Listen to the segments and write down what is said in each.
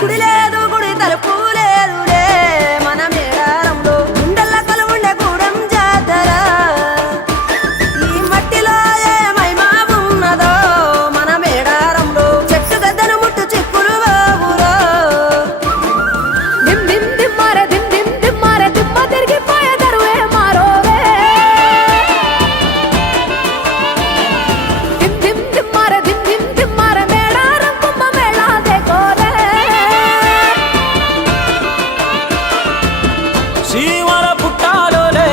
దిక్కుడు లేదు శ్రీవర పుట్టాలోలే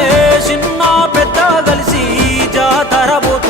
చిన్న పెద్ద కలిసి జాతర పోతు